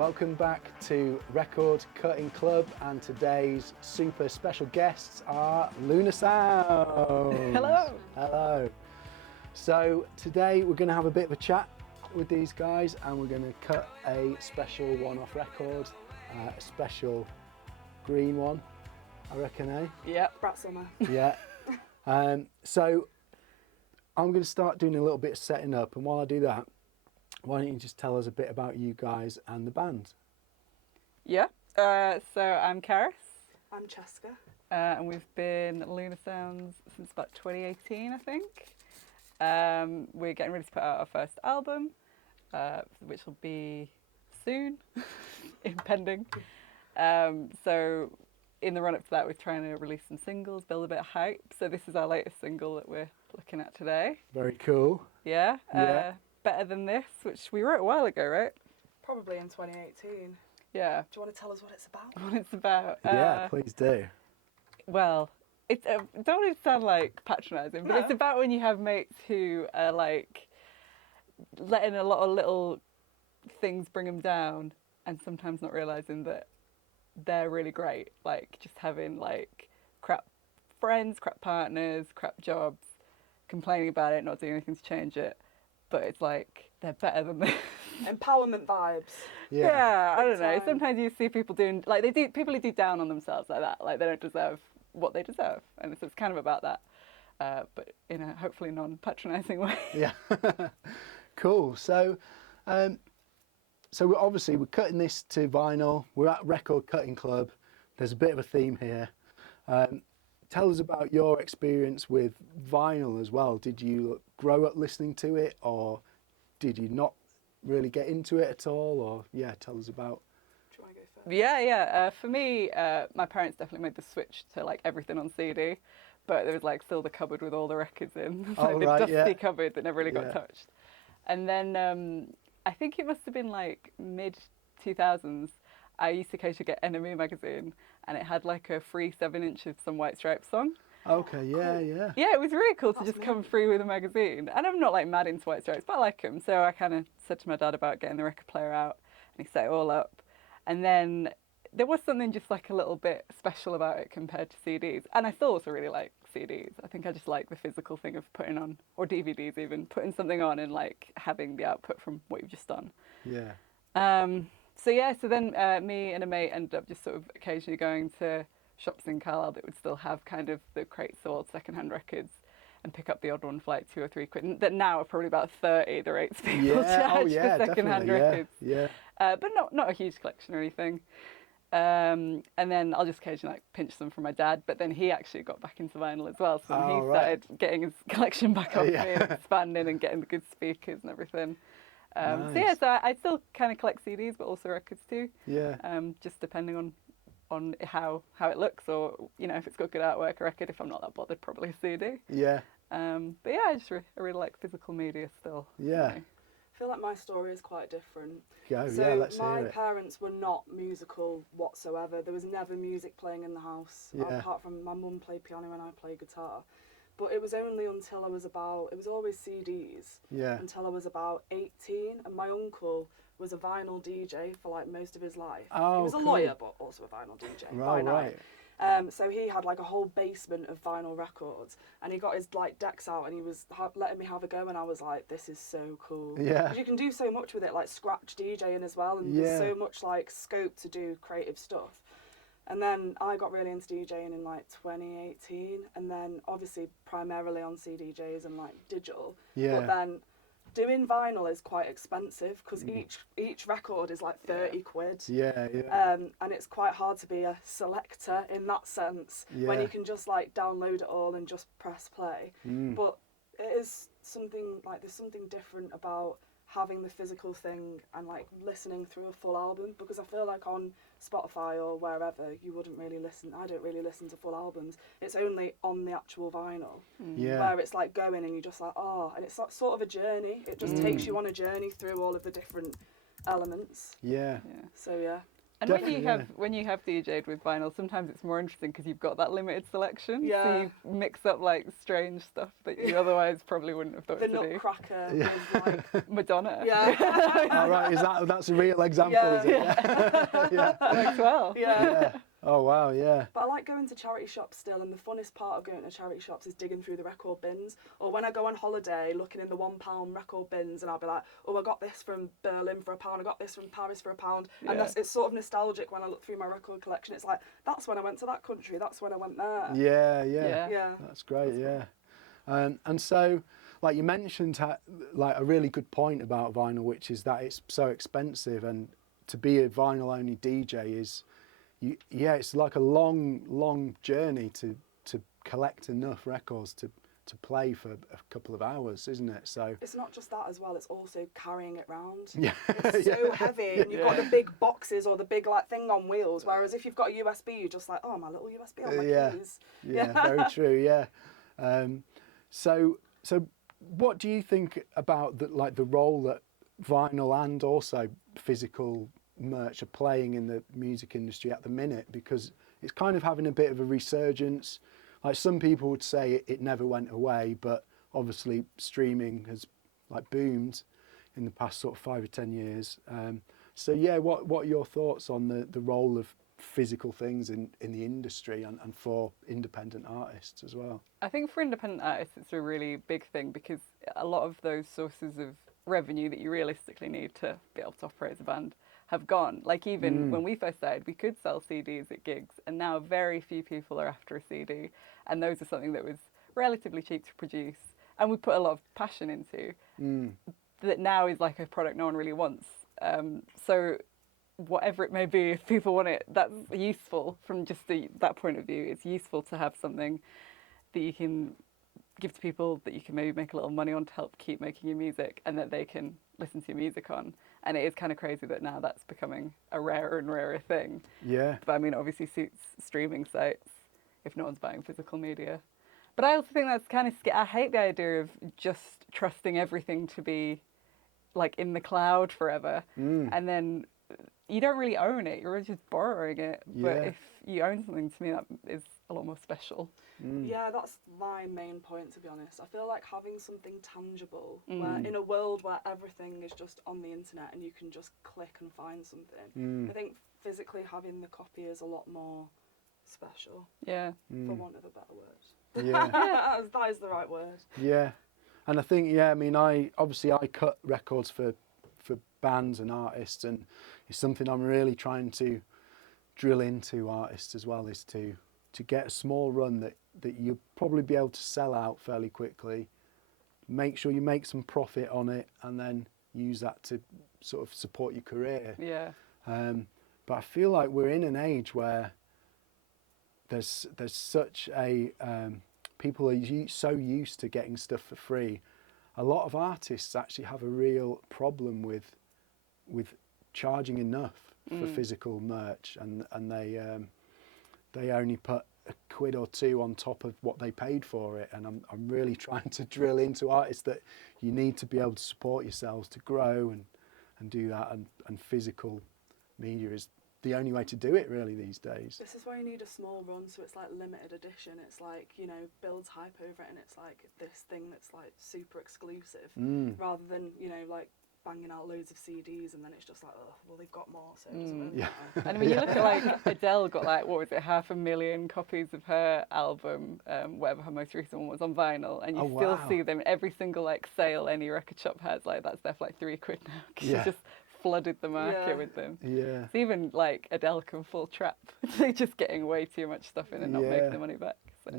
welcome back to Record Cutting Club, and today's super special guests are Lunar Sounds. Hello. Hello. So today we're going to have a bit of a chat with these guys, and we're going to cut a special one-off record, a special green one, I reckon, eh? Yep. Brat Summer. Yeah. So I'm going to start doing a little bit of setting up, and while I do that, why don't you just tell us a bit about you guys and the band? Yeah. So I'm Karis. I'm Cheska. And we've been Lunar Sounds since about 2018, I think. We're getting ready to put out our first album, which will be soon, impending. So in the run-up to that, we're trying to release some singles, build a bit of hype. So this is our latest single that we're looking at today. Very cool. Yeah. Yeah. Better Than This, which we wrote a while ago, right? Probably in 2018. Yeah. Do you want to tell us what it's about? What it's about. Yeah, please do. Well, it's don't want it to sound like patronising, but No. It's about when you have mates who are like letting a lot of little things bring them down, and sometimes not realising that they're really great. Like just having like crap friends, crap partners, crap jobs, complaining about it, not doing anything to change it. But it's like they're better than this. Empowerment vibes. Yeah, I Big don't know. time. Sometimes you see people doing like they do. People who do down on themselves like that, like they don't deserve what they deserve, and it's kind of about that, but in a hopefully non-patronising way. Yeah. Cool. So, we're cutting this to vinyl. We're at Record Cutting Club. There's a bit of a theme here. Tell us about your experience with vinyl as well. Did you grow up listening to it, or did you not really get into it at all? Or yeah, tell us about. Do you want to go first? Yeah. For me, my parents definitely made the switch to like everything on CD, but there was like still the cupboard with all the records in, Oh, like the right, dusty yeah. cupboard that never really got Yeah. touched. And then I think it must have been like mid 2000s. I used to occasionally get Enemy magazine, and it had like a free 7-inch of some White Stripes song. Okay. Yeah. Yeah. Yeah, it was really cool to That's just come amazing. free with a magazine. And I'm not like mad into White Stripes, but I like them. So I kind of said to my dad about getting the record player out, and he set it all up. And then there was something just like a little bit special about it compared to CDs. And I still also really like CDs. I think I just like the physical thing of putting on, or DVDs even, putting something on and like having the output from what you've just done. Yeah. So then me and a mate ended up just sort of occasionally going to shops in Carlisle that would still have kind of the crates of old second-hand records, and pick up the odd one for like £2 or £3. That now are probably about 30 the rates people Yeah. charge Oh yeah. for second-hand Definitely. records. Yeah. But not a huge collection or anything. And then I'll just occasionally like pinch some from my dad. But then he actually got back into vinyl as well, so then Oh, he right. started getting his collection back off Yeah. me and expanding and getting the good speakers and everything. Nice. So yeah, so I still kind of collect CDs, but also records too. Yeah. Just depending on how it looks, or you know, if it's got good artwork, a record. If I'm not that bothered, probably a CD. Yeah. But yeah, I really like physical media still. Yeah. So. I feel like my story is quite different. Go. So Yeah. Let's my hear it. parents were not musical whatsoever. There was never music playing in the house, Yeah. apart from my mum played piano and I played guitar. But it was only until it was always CDs, Yeah. until I was about 18, and my uncle was a vinyl DJ for like most of his life. Oh, he was a cool. lawyer, but also a vinyl DJ by Right. night. Right. So he had like a whole basement of vinyl records, and he got his like decks out, and he was letting me have a go, and I was like, this is so cool. Yeah. 'Cause you can do so much with it, like scratch DJing as well, and Yeah. there's so much like scope to do creative stuff. And then I got really into DJing in like 2018, and then obviously primarily on CDJs and like digital. Yeah. But then doing vinyl is quite expensive because each record is like 30 quid. Yeah. Yeah. And it's quite hard to be a selector in that sense when Yeah. you can just like download it all and just press play. But it is something like there's something different about having the physical thing and like listening through a full album, because I feel like on Spotify or wherever you wouldn't really listen. I don't really listen to full albums. It's only on the actual vinyl Yeah. where it's like going and you just like and it's like sort of a journey. It just takes you on a journey through all of the different elements. Yeah. Yeah. So yeah. And Definitely, when you have DJ'd with vinyl, sometimes it's more interesting because you've got that limited selection. Yeah. So you mix up like strange stuff that you otherwise probably wouldn't have thought The to do. Nutcracker Yeah. is like, Madonna. yeah. All right, that's a real example, Yeah. is it? Yeah. Works well. Yeah. Oh wow, yeah. But I like going to charity shops still, and the funnest part of going to charity shops is digging through the record bins. Or when I go on holiday, looking in the £1 record bins, and I'll be like, oh, I got this from Berlin for £1, I got this from Paris for £1. And Yeah. it's sort of nostalgic when I look through my record collection. It's like, that's when I went to that country, that's when I went there. Yeah. Yeah. That's great, That's yeah. And so, like you mentioned, like a really good point about vinyl, which is that it's so expensive, and to be a vinyl-only DJ is, it's like a long journey to collect enough records to play for a couple of hours, isn't it? So It's not just that as well, it's also carrying it round. yeah, It's so heavy, and you've got the big boxes or the big like thing on wheels, whereas if you've got a USB, you're just like, oh, my little USB on my keys. yeah, very true, yeah. So what do you think about the role that vinyl and also physical merch are playing in the music industry at the minute? Because it's kind of having a bit of a resurgence. Like some people would say it never went away, but obviously streaming has like boomed in the past sort of 5 or 10 years. So yeah, what are your thoughts on the role of physical things in the industry and for independent artists as well? I think for independent artists, it's a really big thing because a lot of those sources of revenue that you realistically need to be able to operate as a band have gone. Like even when we first started, we could sell CDs at gigs, and now very few people are after a CD, and those are something that was relatively cheap to produce and we put a lot of passion into, that now is like a product no one really wants. So whatever it may be, if people want it, that's useful from just that point of view. It's useful to have something that you can give to people that you can maybe make a little money on to help keep making your music, and that they can listen to your music on. And it is kind of crazy that now that's becoming a rarer and rarer thing. Yeah. But I mean, obviously suits streaming sites if no one's buying physical media. But I also think that's kind of I hate the idea of just trusting everything to be like in the cloud forever, and then you don't really own it. You're just borrowing it. But Yeah. if you own something, to me that is a lot more special. Yeah, that's my main point, to be honest. I feel like having something tangible, where in a world where everything is just on the internet and you can just click and find something, I think physically having the copy is a lot more special, Yeah. for want of a better word. Yeah. That is the right word. Yeah, and I think I mean I cut records for bands and artists, and it's something I'm really trying to drill into artists as well, is to get a small run that you'll probably be able to sell out fairly quickly, make sure you make some profit on it, and then use that to sort of support your career. Yeah. But I feel like we're in an age where there's such a people are so used to getting stuff for free. A lot of artists actually have a real problem with charging enough for physical merch, and they only put £1 or £2 on top of what they paid for it. And I'm really trying to drill into artists that you need to be able to support yourselves to grow and do that, and physical media is the only way to do it really these days. This is why you need a small run, so it's like limited edition. It's like, builds hype over it, and it's like this thing that's like super exclusive, rather than, like banging out loads of CDs and then it's just like, oh, well, they've got more, so it doesn't really matter. And when you look at like Adele got like, what was it, 500,000 copies of her album, whatever her most recent one was, on vinyl, and you still see them every single like sale any record shop has, like that's there for like £3 now, because she just flooded the market with them. Yeah. So even like Adele can fall trap. They're just getting way too much stuff in and not making the money back. So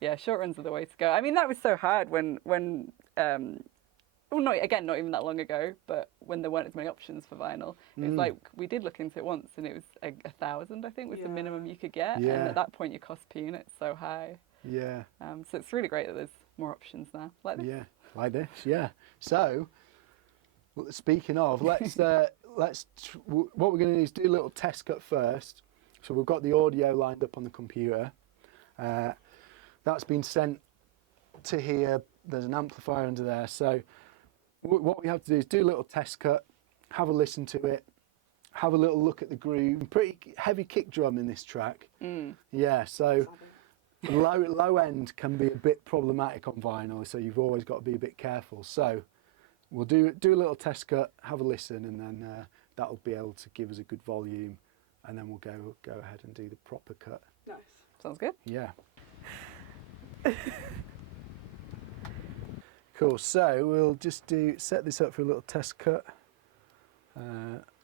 yeah, short runs are the way to go. I mean, that was so hard when well, not even that long ago, but when there weren't as many options for vinyl, it was like we did look into it once, and it was 1,000, I think, was the minimum you could get, and at that point your cost per unit's so high. Yeah. So it's really great that there's more options now, like this. Yeah, like this. Yeah. So, speaking of, what we're going to do is do a little test cut first. So we've got the audio lined up on the computer. That's been sent to here. There's an amplifier under there. So what we have to do is do a little test cut, have a listen to it, have a little look at the groove. Pretty heavy kick drum in this track. Yeah, so low end can be a bit problematic on vinyl, so you've always got to be a bit careful. So we'll do a little test cut, have a listen, and then that'll be able to give us a good volume, and then we'll go ahead and do the proper cut. Nice. Sounds good. Yeah. Cool. So we'll just set this up for a little test cut.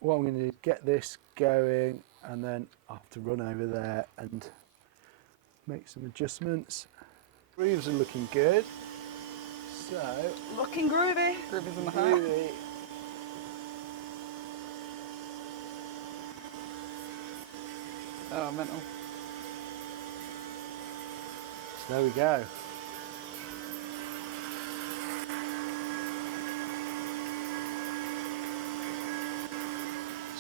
What I'm going to do is get this going, and then I'll have to run over there and make some adjustments. Grooves are looking good. So Looking groovy. Groove is in the heart. groovy. Oh, mental. So there we go.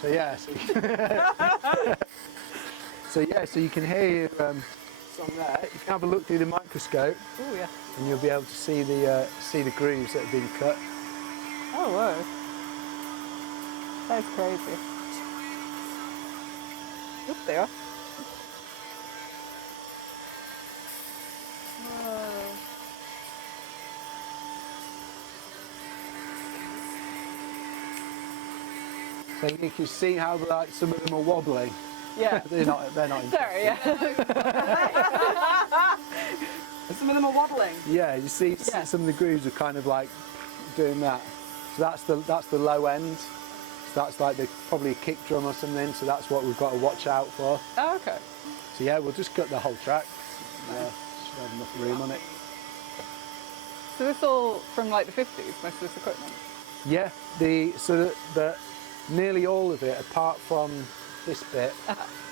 So yeah, so you can hear your song there. You can have a look through the microscope, Oh yeah. and you'll be able to see the grooves that have been cut. Oh whoa. That's crazy. Oop, they are. So you can see how like some of them are wobbling. Yeah. They're not. Sorry, yeah. Some of them are wobbling. Yeah, you see Yeah. some of the grooves are kind of like doing that. So that's the low end. So that's like probably a kick drum or something. So that's what we've got to watch out for. Oh, okay. So yeah, we'll just cut the whole track. Should have enough room on it. So this all from like the 50s, most of this equipment? Yeah, the nearly all of it, apart from this bit,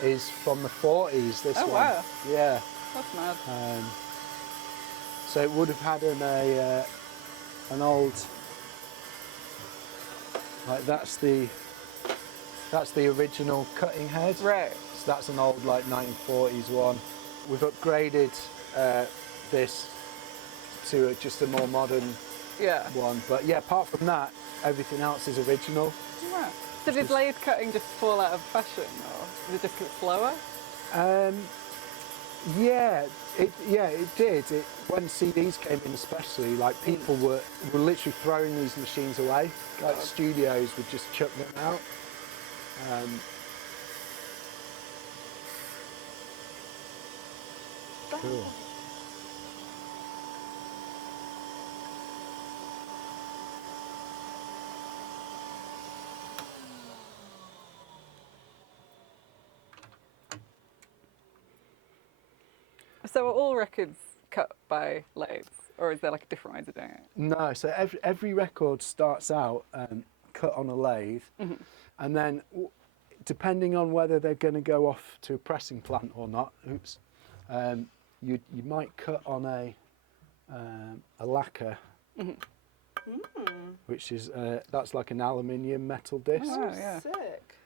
is from the 40s. This Oh, one. wow. Yeah. That's mad. So it would have had an old, like that's the original cutting head. Right. So that's an old like 1940s one. We've upgraded this to just a more modern Yeah. one. But yeah, apart from that, everything else is original. Wow. So did lathe cutting just fall out of fashion, or did it just get slower? Yeah, it did. When CDs came in, especially, like people were literally throwing these machines away. Like studios would just chuck them out. Cool. So are all records cut by lathes, or is there like different ways of doing it? No, so every record starts out cut on a lathe, and then depending on whether they're going to go off to a pressing plant or not, you might cut on a lacquer, which is that's like an aluminium metal disc. Oh, yeah. Sick.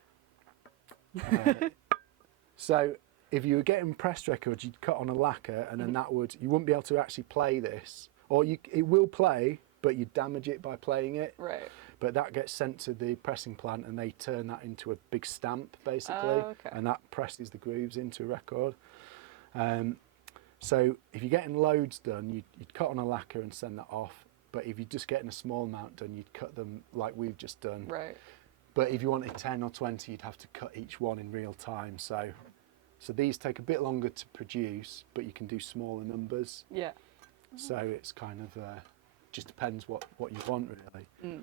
So if you were getting pressed records, you'd cut on a lacquer, and then you wouldn't be able to actually play this, or it will play, but you damage it by playing it. Right. But that gets sent to the pressing plant, and they turn that into a big stamp, basically, Oh, okay. and that presses the grooves into a record. So if you're getting loads done, you'd cut on a lacquer and send that off. But if you're just getting a small amount done, you'd cut them like we've just done. Right. But if you wanted 10 or 20, you'd have to cut each one in real time. So these take a bit longer to produce, but you can do smaller numbers. Yeah. So it's kind of just depends what you want, really.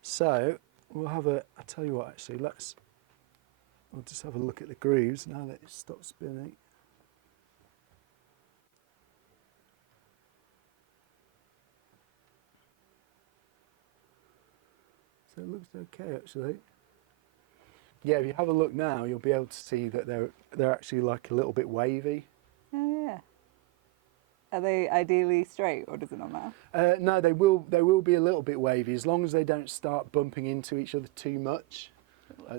So we'll have I'll tell you what, actually, we'll just have a look at the grooves now that it stopped spinning. So it looks okay, actually. Yeah, if you have a look now, you'll be able to see that they're actually like a little bit wavy. Oh, yeah. Are they ideally straight, or does it not matter? No, they will be a little bit wavy as long as they don't start bumping into each other too much,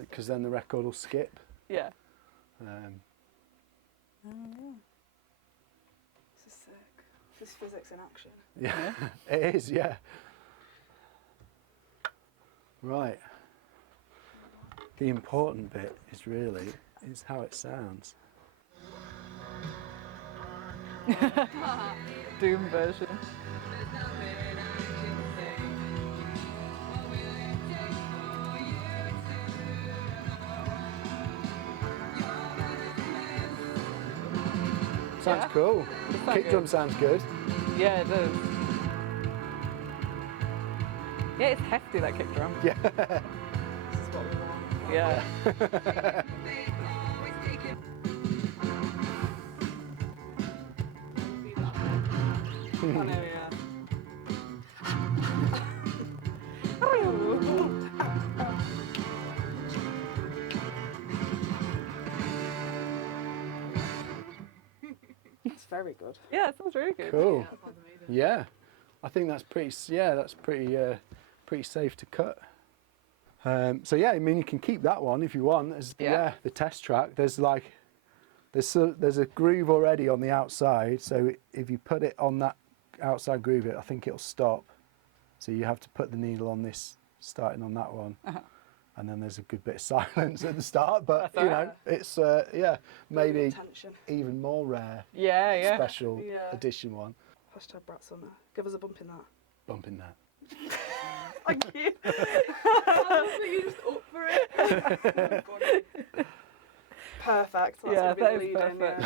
because then the record will skip. Yeah. This is sick. This is physics in action. Yeah, it is. Yeah. Right. The important bit is how it sounds. Doom version. Sounds Yeah. cool. It sounds Kick drum good. sounds good. Yeah, it does. Yeah, it's hefty, that kick drum. Yeah. This is what we want. Yeah. I know, yeah. It's very good. Yeah, it sounds really good. Cool. Yeah, that sounds amazing. Yeah. I think that's pretty safe to cut. So yeah, I mean you can keep that one if you want. As, Yeah. the test track. There's a groove already on the outside, so if you put it on that outside groove, I think it'll stop. So you have to put the needle on this, starting on that one, and then there's a good bit of silence at the start. But That's you all know, it's maybe Tension. even more rare Yeah. special Yeah. edition one. Hashtag Brat Summer. Give us a bump in that. Bumping that. Thank you. You're just up for it. Perfect. That's Yeah, gonna be that the is lead in, perfect.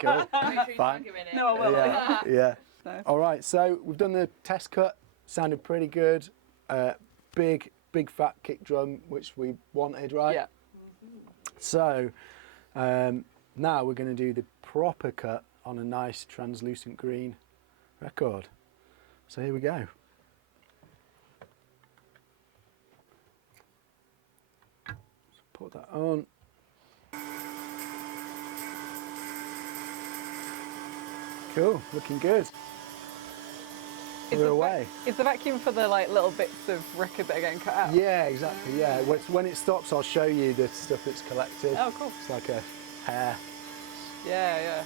Cool. Make sure you Fine. tag him in it. No, I will. Yeah, yeah. Nice. All right, so we've done the test cut. Sounded pretty good. Big fat kick drum, which we wanted, right? Yeah. So now we're going to do the proper cut on a nice translucent green record. So here we go. Let's put that on. Cool, looking good. Is We're the away. Is the vacuum for the like little bits of record that are getting cut out? Yeah, exactly. Yeah, when it stops, I'll show you the stuff that's collected. Oh, cool. It's like a hair. Yeah.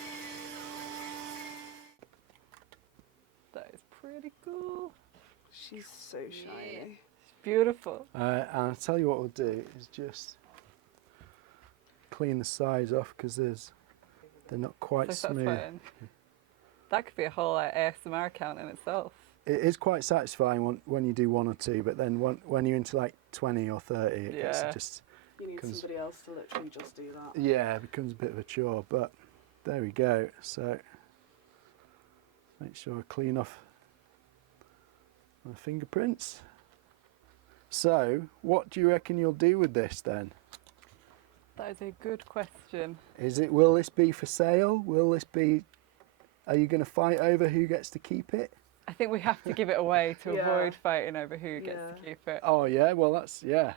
That is pretty cool. She's so shiny. It's beautiful. And I'll tell you what we'll do is just clean the sides off because they're not quite So smooth. satisfying. That could be a whole ASMR account in itself. It is quite satisfying when you do one or two, but then when you're into like 20 or 30, it gets Yeah. just You need Comes- somebody else to literally just do that. it becomes a bit of a chore. But there we go. So make sure I clean off my fingerprints. So what do you reckon you'll do with this then? That is a good question. Will this be for sale? Are you going to fight over who gets to keep it? I think we have to give it away to Yeah. avoid fighting over who gets Yeah. to keep it. Oh yeah, well that's really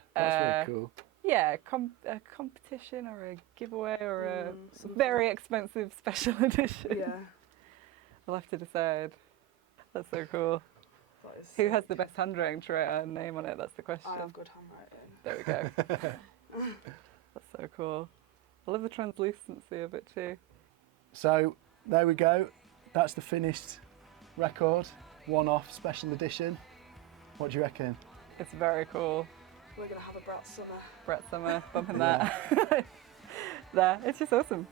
cool. Yeah, a competition or a giveaway or a something. very expensive special edition. Yeah. We'll have to decide. That's so cool. That is Who sick. has the best handwriting to write our name on it? That's the question. I have good handwriting. There we go. That's so cool. I love the translucency of it too. So there we go. That's the finished record, one-off special edition. What do you reckon? It's very cool. We're gonna have a Brat Summer. Brett Summer bumping that. There, it's just awesome.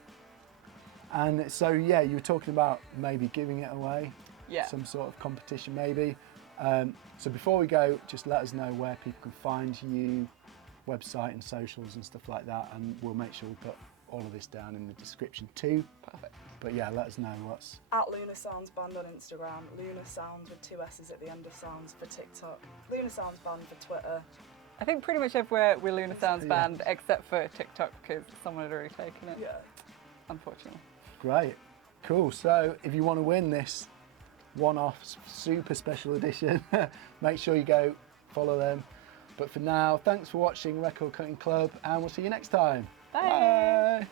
And so yeah, you were talking about maybe giving it away, Yeah. some sort of competition maybe. So before we go, just let us know where people can find you, website and socials and stuff like that, and we'll make sure we put all of this down in the description too. Perfect. But yeah, let us know what's. At Lunar Sounds Band on Instagram, Lunar Sounds with 2 S's at the end of sounds for TikTok, Lunar Sounds Band for Twitter. I think pretty much everywhere we're Lunar Sounds Yeah. banned except for TikTok because someone had already taken it, Yeah. unfortunately. Great, cool. So if you want to win this one-off super special edition, make sure you go follow them. But for now, thanks for watching Record Cutting Club, and we'll see you next time. Bye. Bye.